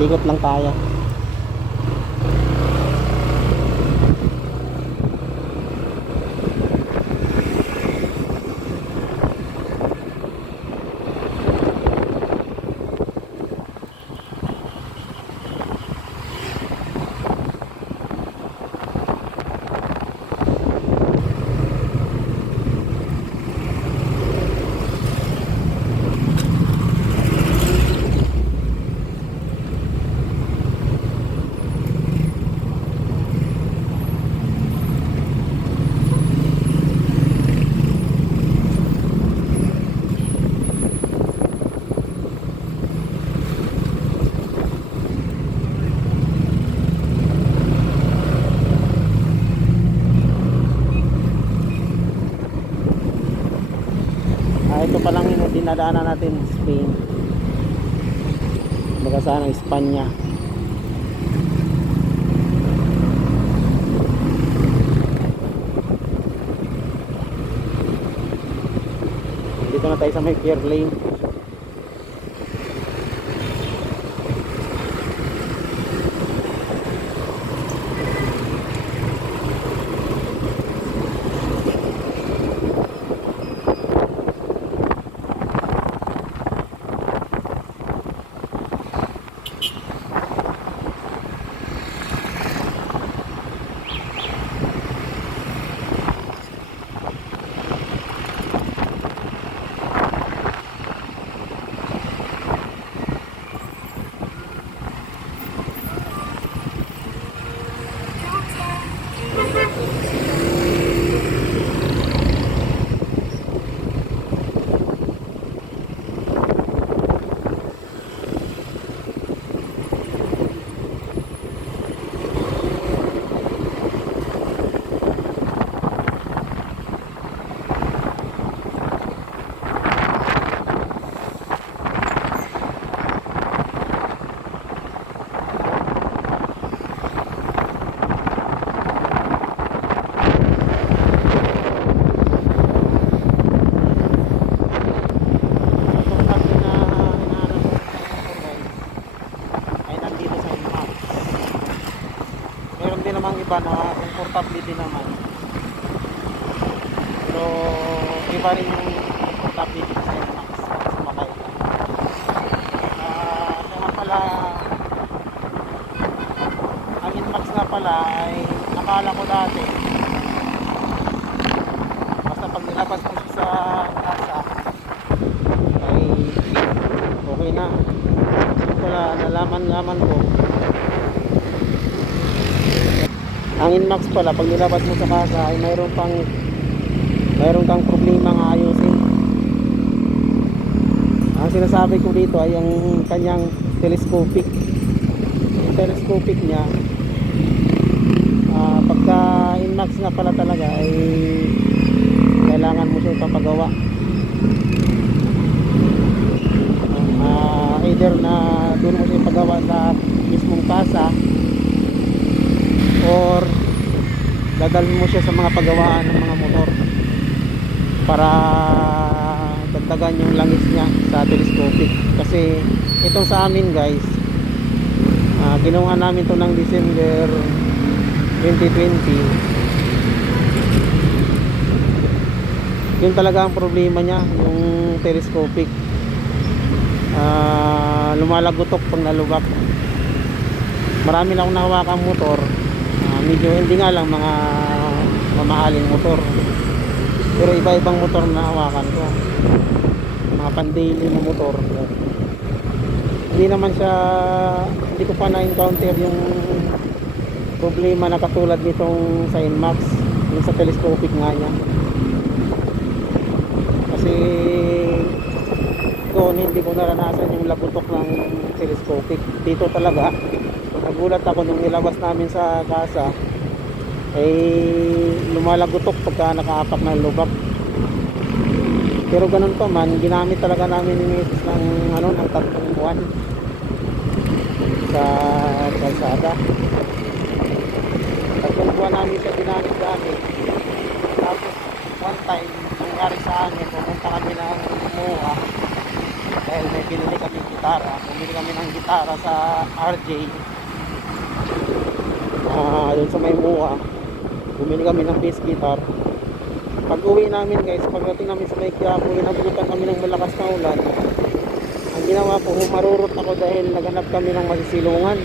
Ikot lang tayo. Ito pa lang yung dinadaanan natin, Spain. Baga sana Espanya. Dito na tayo sa may clear lane. Namang iba na comfortable din naman, pero iba rin yung comfortable din sa Max sumakay. Kaya nga pala ang Inmax nga pala ay nakala ko dati basta pag nilabas mo sa kasa ay okay na. Wala, nalaman ko ang Inmax pala pag nilabas mo sa kasa ay mayroon kang problema nga ayusin. Ang sinasabi ko dito ay ang kanyang telescopic. Yung telescopic niya pagka Inmax nga pala talaga ay kailangan mo siya ipapagawa. Either na doon mo siya ipagawa sa mismong kasa or dadalhin mo siya sa mga paggawaan ng mga motor para dagdagan yung langis niya sa telescopic. Kasi itong sa amin guys, ginawa namin to ng December 2020. Yun talaga ang problema niya, yung telescopic. Lumalagotok pag nalubak. Marami na akong nakawakang motor, medyo hindi nga lang mga mamahaling motor, pero iba-ibang motor na hawakan ko, mga pan-daily na motor. Hindi ko pa na-encounter yung problema na katulad nitong sa Inmax, yung sa telescopic nga niya. Kasi doon hindi ko naranasan yung lagutok ng telescopic. Dito talaga nagulat ako nung nilabas namin sa kasa ay lumalagutok pagka nakaapak ng lubak. Pero ganun pa man, ginamit talaga namin ni Mrs. ng 3 buwan sa kalsada. 3 buwan namin siya ginamit gamit. Tapos one time nangyari sa amin, pumunta kami ng MOA dahil may binili kami gitara. Bumili kami ng gitara sa RJ, doon sa may MUA. Bumili kami ng bass guitar. Pag uwi namin guys, pagdating namin sa may Quiapo, inabutan kami ng malakas na ulan. Ang ginawa ko, humarurot ako dahil naghanap kami ng masisilungan.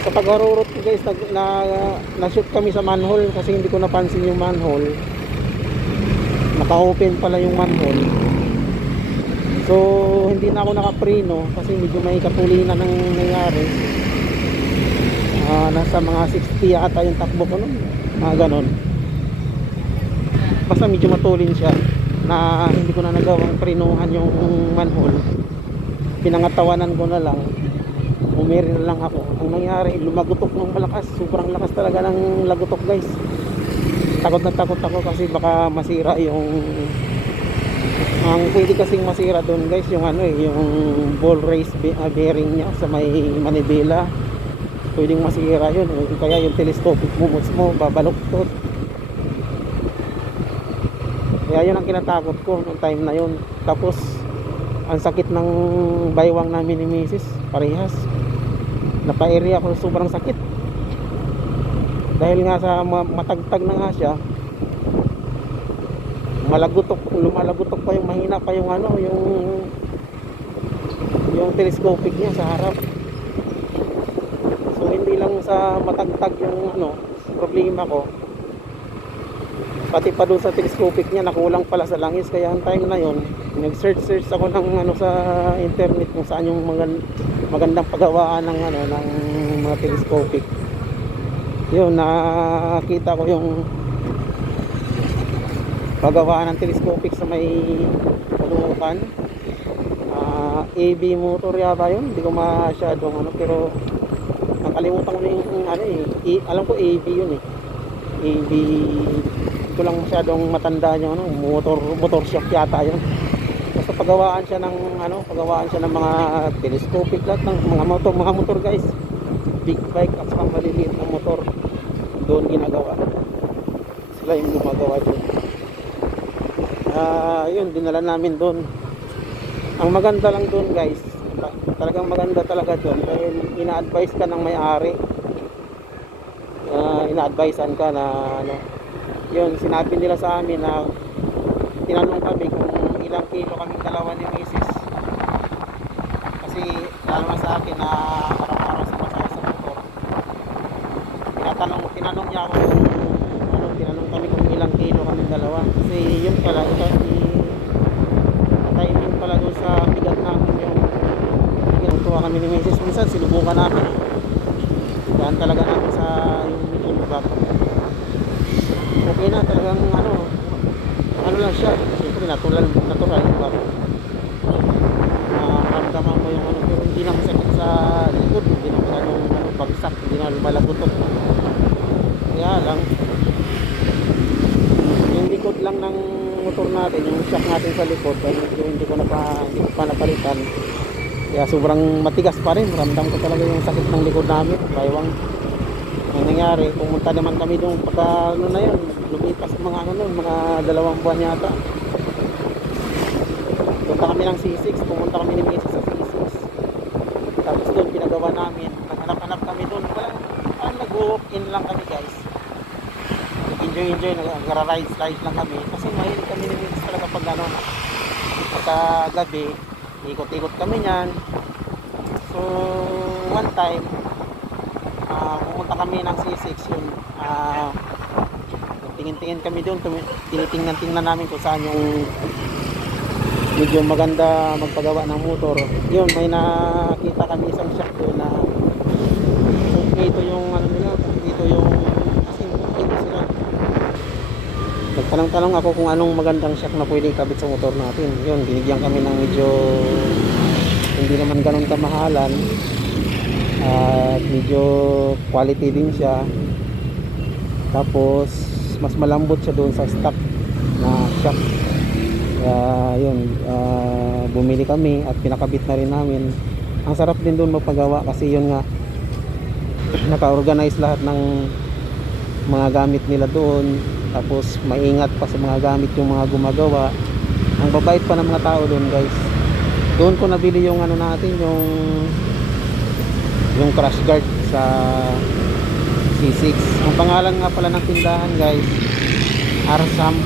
Sa pagharurot ko guys, na-shoot kami sa manhole kasi hindi ko napansin yung manhole. Naka-open pala yung manhole. So hindi na ako nakapreno kasi medyo may katulinan ng nangyari. Nasa mga 60 yata yung takbo ko nun, mga ganon. Basta medyo matulin siya na hindi ko na nagawang prenuhan yung manhole. Pinangatawanan ko na lang, umiri na lang ako. Ang nangyari, lumagutok ng malakas, sobrang lakas talaga ng lagutok guys. Takot na takot ako kasi baka masira yung, ang pwede kasing masira doon guys, yung ano yung ball race bearing niya sa may manibela. Pwedeng masira yun, kaya yung telescopic moves mo babaluktot. Kaya yun ang kinatakot ko noong time na yun. Tapos ang sakit ng baywang namin ni Mrs. parehas, napa-area ko, sobrang sakit dahil nga sa matagtag na nga siya. Lumalagutok pa yung, mahina pa yung ano, yung telescopic niya sa harap. So hindi lang sa matagtag yung ano problema ko, pati pa doon sa telescopic niya nakulang pala sa langis. Kaya ang time na yon, nag-search ako ng ano sa internet kung saan yung magandang paggawaan ng ano ng mga telescopic. Yun, nakita ko yung paggawaan ng telescopic sa may Caloocan. AB motor yata yun, hindi ko masyadong ano, pero nakalimutan ko na yung ano alam ko AB yun AB, ko lang masyadong matandaan yung ano, motor shop yata yun. Basta pagawaan siya ng ano, pagawaan siya ng mga telescopic, lahat ng mga motor guys, big bike at saka maliliit na motor doon ginagawa. Sila yung gumagawa doon. Yun, dinala namin doon. Ang maganda lang doon guys, talagang maganda talaga doon dahil ina-advise ka ng may-ari. Ina-advisean ka na ano, yun, sinabi nila sa amin na tinanong kami kung ilang kilo kaming dalawa ni Mrs. Kasi lalo na sa akin na araw-araw sa masaya sa motor. Tinanong niya ako kung ano, tinanong kami kung ilang kilo kaming dalawa. Kasi yun pala, timing pala doon sa bigat namin yung ginagawa kami ni Mrs. Minsan sinubukan namin. Daan talaga namin sa yung lubak. Okay na, talagang ano lang siya, siyempre natural diba? Maramdaman mo yung ano, pero hindi na masakit sa likod, hindi na masyadong bagsak, hindi na lumalagutok. Kaya lang yung likod lang ng motor natin, yung shock natin sa likod, hindi ko pa napalitan, kaya sobrang matigas pa rin. Ramdam ko talaga yung sakit ng likod namin, baywang. Ang nangyari, pumunta naman kami doon pagka ano na yun, lumipas mga ano nun, mga 2 buwan yata. Punta kami ng C6, pumunta kami ni Mrs. sa C6. Tapos doon pinagawa namin, naghanap-hanap kami doon. Parang nag-walk-in lang kami guys. Enjoy, nagra-ride slide lang kami. Kasi mahilig kami ni Mrs. talaga pag ano, pagka gabi, ikot-ikot kami niyan. So one time, pumunta kami ng C6 yun. Tingin-tingin kami doon, tinitingnan namin kung saan yung medyo maganda magpagawa ng motor. Yun, may nakita kami isang shop doon na ito yung ano nila, ito yung kasi ito sila. Nagtanong-tanong ako kung anong magandang shock na pwedeng kabit sa motor natin. Yun, binigyan kami ng medyo hindi naman ganun kamahalan at medyo quality din siya. Tapos mas malambot siya doon sa stock na shock. Yun, bumili kami at pinakabit na rin namin. Ang sarap din doon magpagawa kasi yun nga, naka-organize lahat ng mga gamit nila doon. Tapos maingat pa sa mga gamit yung mga gumagawa. Ang babait pa ng mga tao doon guys. Doon ko nabili yung ano natin, yung crash guard sa C6. Ang pangalan nga pala ng tindahan guys, Arsam.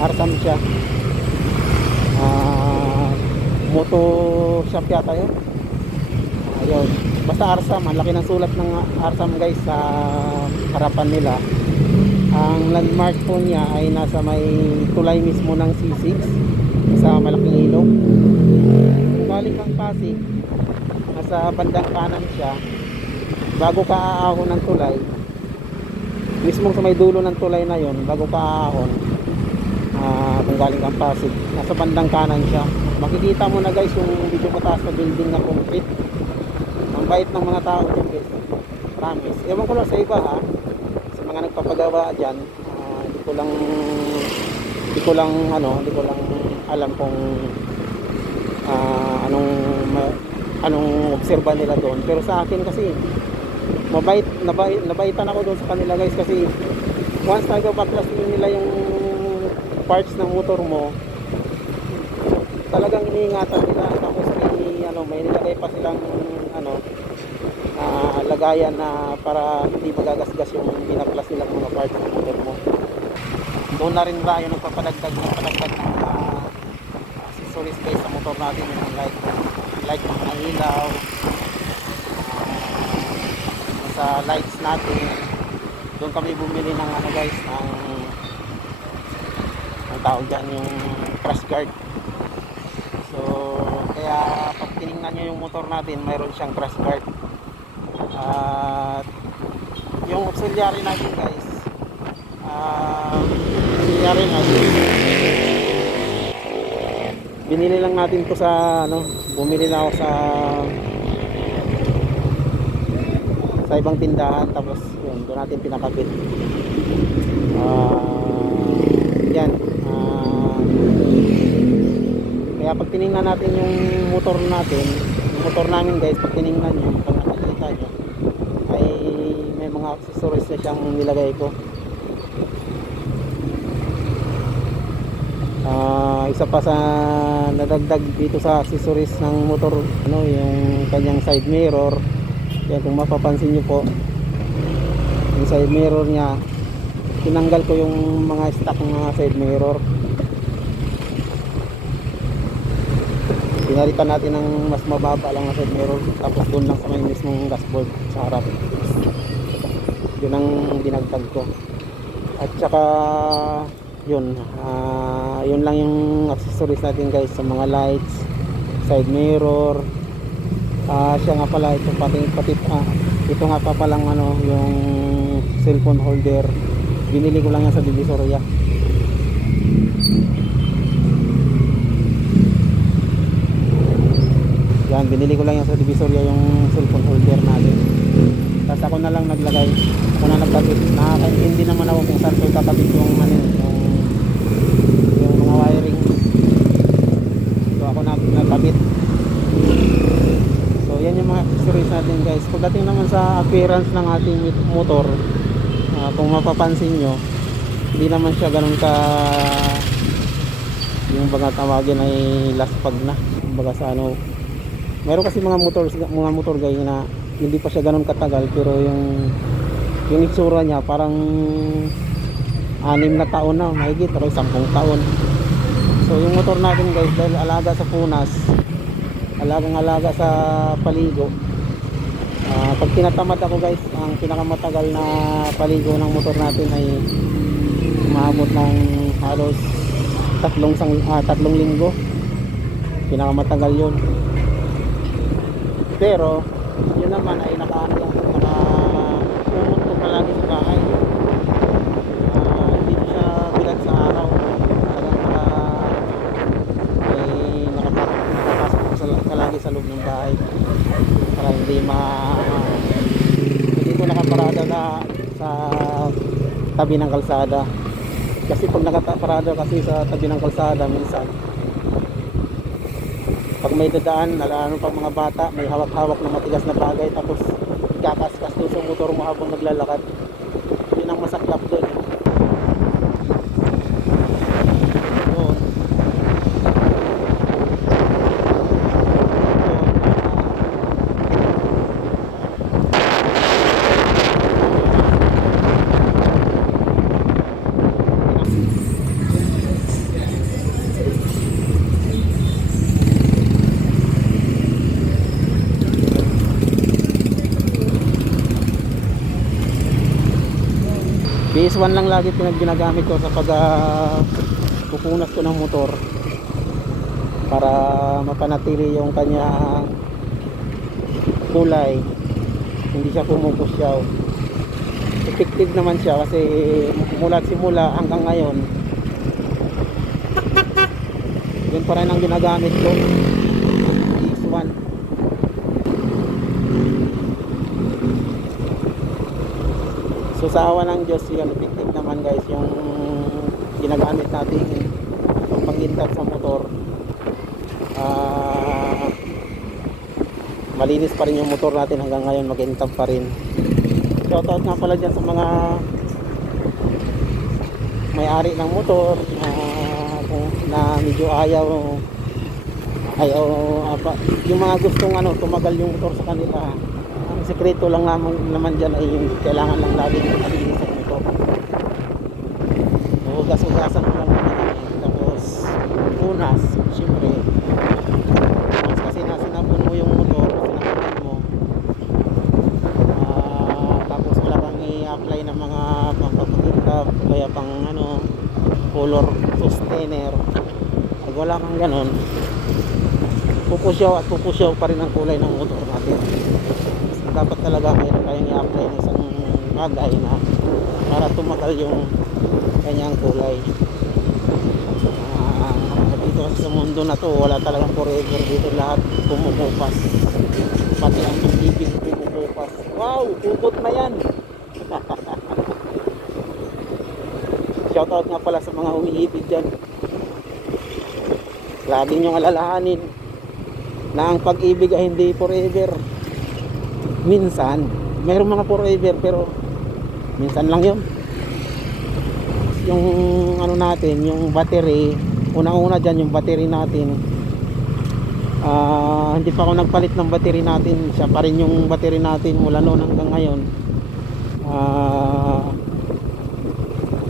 Arsam siya. Motor shop yata yun. Ayun. Basta Arsam, ang laki ng sulat ng Arsam guys sa harapan nila. Ang landmark po niya ay nasa may tulay mismo ng C6 sa malaking ilog. Kung galing kang Pasig, nasa bandang kanan siya, bago ka aahon ng tulay, mismo sa may dulo ng tulay na yon, bago ka aahon, kung galing kang Pasig, nasa bandang kanan siya. Makikita mo na guys yung medyo mataas na building na concrete. Ang bait ng mga tao dyan guys, promise. Ewan ko lang sa iba ha, sa mga nagpapagawa dyan, hindi ko lang alam kung anong obserba nila doon. Pero sa akin kasi nabaitan ako doon sa kanila guys, kasi once nagabaklas nila yung parts ng motor mo, talagang iniingatan nila. Tapos may nilagay pa silang lagayan na para hindi magagasgas yung binaklas nilang mga parts ng motor mo. Doon na rin tayo nagpapadagdag ng accessories guys sa motor natin, yung like mga ilaw, sa lights natin. Doon kami bumili ng guys, ang tawag dyan, yung crash guard. So kaya pag tinignan nyo yung motor natin, mayroon siyang crash guard. At yung auxiliary natin guys, binili lang natin to sa bumili na ako sa ibang tindahan, tapos yun, doon natin pinakabit. Yan. Kaya pag tinignan natin yung motor natin, yung motor namin guys, pag tinignan nyo, pag nakikita nyo, ay may mga accessories na siyang nilagay ko. Isa pa sa nadagdag dito sa accessories ng motor, yung kanyang side mirror. Yan, kung mapapansin nyo po, yung side mirror nya, tinanggal ko yung mga stock ng side mirror. Pinalitan natin ng mas mababa lang na side mirror, tapos doon lang sa may mismong dashboard sa harap. Yun ang dinagdag ko. At saka yun lang yung accessories natin guys, sa mga lights, side mirror. Siya nga pala, ito ito nga pa palang yung cellphone holder, binili ko lang yan sa Divisoria. Yan, binili ko lang yan sa Divisoria, yung cellphone holder natin. Tapos ako na lang naglagay, ako na nagkabit. Nakakaintindi naman ako kung saan ko kakabit yung mga wiring. So ako na nagkabit. So yan yung mga accessories natin guys. Pagdating naman sa appearance ng ating motor, kung mapapansin nyo, hindi naman siya ganun ka, yung baga tawagin ay last pag na, baga sa meron kasi mga motor guys na hindi pa siya ganun katagal, pero yung itsura niya parang 6 na taon na, mahigit o 10 taon. So yung motor natin guys, dahil alaga sa punas, alaga sa paligo, pag tinatamad ako guys, ang pinakamatagal na paligo ng motor natin ay umabot ng halos 3 linggo. Pinakamatagal yun. Pero yun naman ay nakapunod ko palagi sa bahay. Hindi siya bilad sa araw. Talagang nakapasok ko lagi sa loob ng bahay para hindi ko nakaparada sa tabi ng kalsada. Kasi pag nakaparada kasi sa tabi ng kalsada, minsan pag may dadaan, pag mga bata may hawak-hawak na matigas na bagay, tapos ikakaskas doon sa motor mo habang naglalakad. Yun ang masaklap doon. TS1 lang lagi ginagamit ko sa pag pupunas ko ng motor para mapanatili yung kanya kulay, hindi siya pumupusyaw. Effective naman siya kasi mula simula hanggang ngayon yun pa rin ang ginagamit ko, TS1. So sa awa ng Diyos, yun, effective naman guys yung ginagamit natin pangintap sa motor. Malinis pa rin yung motor natin hanggang ngayon, mag-intap pa rin. Shoutout nga pala dyan sa mga may-ari ng motor na medyo ayaw yung mga gustong tumagal yung motor sa kanila. Ang sekreto lang naman dyan ay yung kailangan lang lagi ng malinis ang motor. Hugas-hugasan mo lang tapos punas, syempre kasi sinabon mo yung motor, sinabunan mo, tapos wala kang i-apply ng mga pampapagintap kaya pang color sustainer. Pag wala kang ganon, pupusyaw pa rin ang kulay ng motor natin. So, dapat talaga mayroon kayong i-apply ng isang bagay na para tumagal yung kanyang kulay. Dito sa mundo na to, wala talagang forever dito, lahat pumupupas, pati ang ibig pumupupas. Wow, ukot na yan. Shoutout nga pala sa mga umiibig dyan. Lagi nyong alalahanin na ang pag-ibig ay hindi forever. Minsan mayroong mga forever pero minsan lang yun. Yung natin, yung battery, unang-una dyan yung battery natin, hindi pa ako nagpalit ng battery natin. Siya pa rin yung battery natin mula noon hanggang ngayon.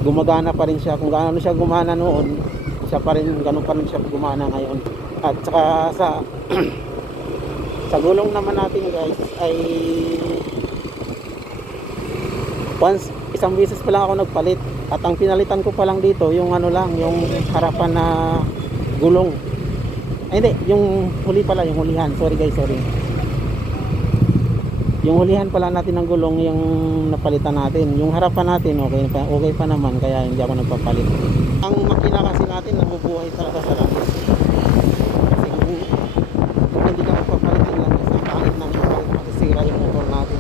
Gumagana pa rin siya. Kung gaano siya gumana noon, siya pa rin, ganun pa rin siya gumana ngayon. At saka sa gulong naman natin guys ay isang beses pa lang ako nagpalit, at ang pinalitan ko pa lang dito yung yung harapan na gulong. Ay hindi, yung huli pala, yung hulihan. Sorry guys, sorry. Yung hulihan pala natin ng gulong yung napalitan natin. Yung harapan natin okay pa naman, kaya hindi ako nagpapalit. Ang makina kasi natin nabubuhay talaga sa langis. Kasi kung hindi ka magpapalit ng langis, ang pangit namin masisira yung motor natin.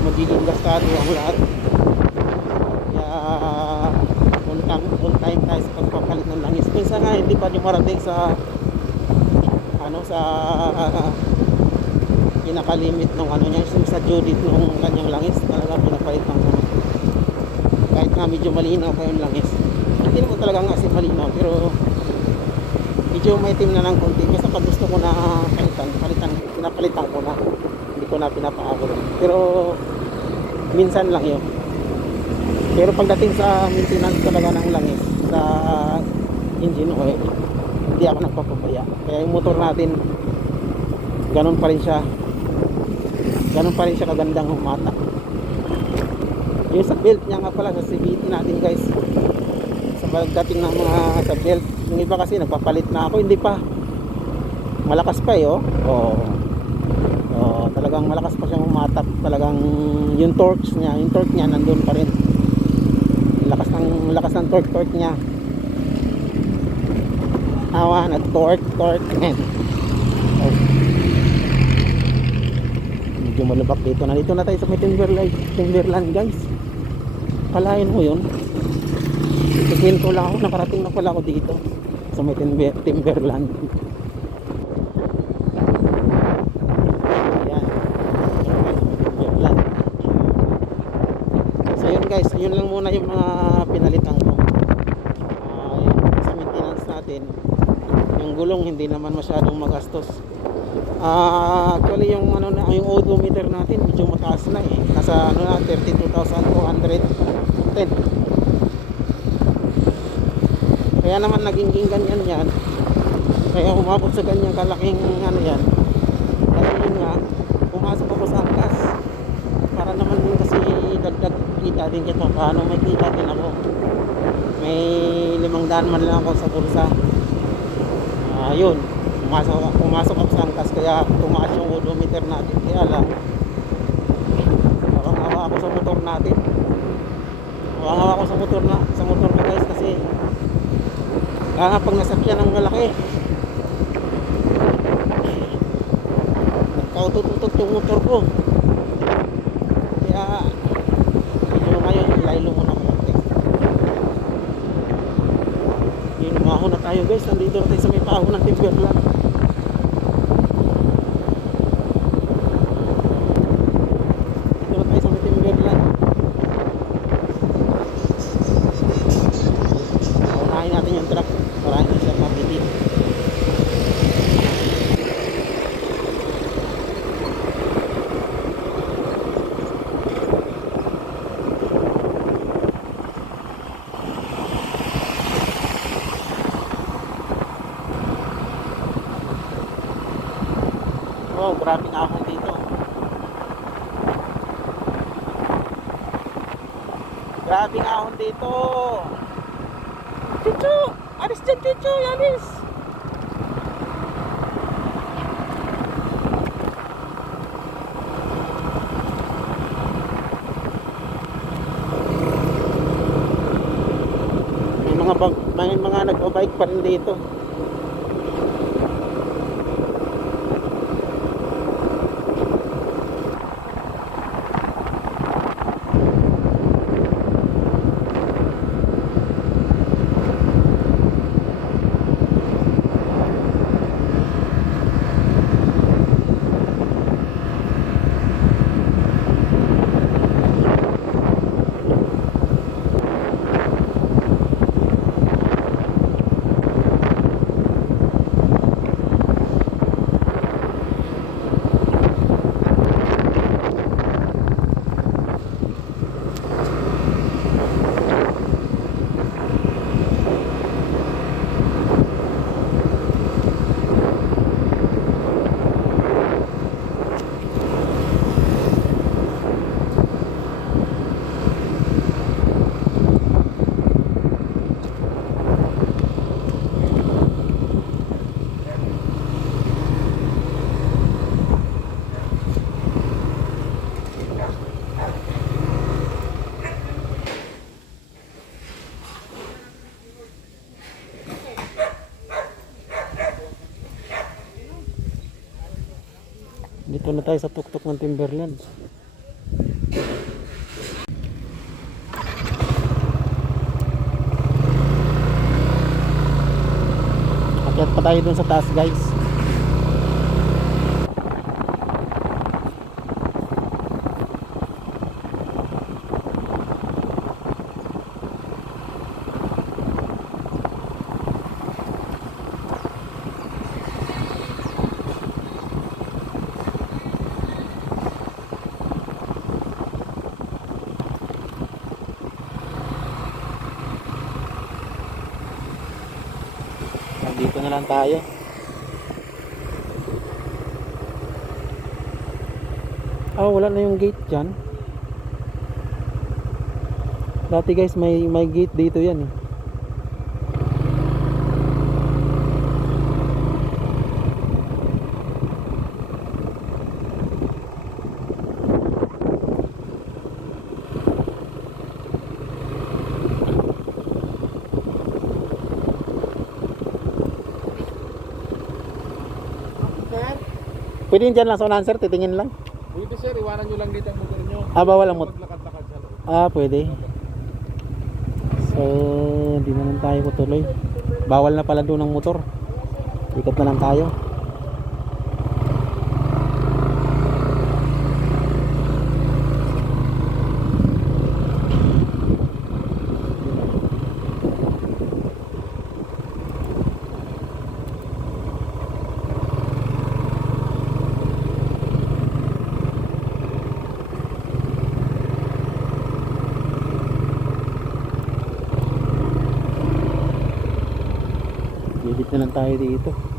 Magiging gastado ang lahat. On time tayo sa pagpapalit ng langis. Minsan nga hindi pa dumarating sa pinakalimit ng niya, sa due date ng kanyang langis. Talaga pinapalit ng kahit nga medyo malinaw pa yung langis. Hindi naman talaga nga kasi malinaw, pero medyo may itim na ng konti. Basta pag gusto ko na pinapalitan ko na, hindi ko na pinapaagol. Pero minsan lang yun. Pero pagdating sa maintenance talaga ng langis sa engine oil, hindi ako nagpapabaya. Kaya yung motor natin ganun pa rin siya kagandang humata. Yung sa belt niya nga pala, sa CVT natin guys, sa pagdating ng mga sa belt, yung iba kasi nagpapalit na ako, hindi pa, malakas pa talagang malakas pa siyang humatak. Talagang yung torque niya nandun pa rin. Lakas ng torque niya. Nag-torque. Medyo malubak dito. Nandito na tayo sa may Timberland guys. Kalahin mo yun. Ikwento lang ako, nakarating na pala ako dito sa may Timberland. Guys, yun lang muna yung mga pinalitan ko. Yung sa maintenance natin, yung gulong hindi naman masyadong magastos. Actually yung yung odometer natin medyo mataas na nasa 32,210. Kaya naman naging ganyan yan. Kaya umabot sa ganyang kalaking yan. Kasi yun nga, pumasok ako sa angkas para naman din kasi dagdag kita din kahit paano may kita din ako. May 500 man lang ako sa bulsa. Yun, pumasok ako sa angkas kaya tumaas yung odometer natin. Kaya lang hawa ako sa motor natin. Hawa ako sa motor na guys kasi pag nasakyan ng malaki nagkautot-utot yung motor ko. Kaya medyo ngayon laylo muna konti. Yun, umahon na tayo guys. Nandito na tayo sa may paahon ng Timberland. Dito na tayo sa may Timberland. Unahin natin yung truck para hindi siya mabitin. Oh, grabing ahon dito. Grabing ahon dito. Chuchu! Alis dyan, Chuchu! Alis! May mga nagbabike pa rin dito. Dito na tayo sa tuktok ng Timberland. Akyat pa tayo dun sa taas guys. Dito na lang tayo. Wala na yung gate dyan. Dati guys may gate dito yan eh. Pwede dyan lang sa unahan sir, titingin lang. Pwede sir, iwanan nyo lang dito ang motor nyo. Bawal ang motor. Maglakad-lakad sa loob. Pwede. So, hindi na lang tayo tuloy. Bawal na pala doon ang motor. Ikot na lang tayo. Edit na lang tayo dito.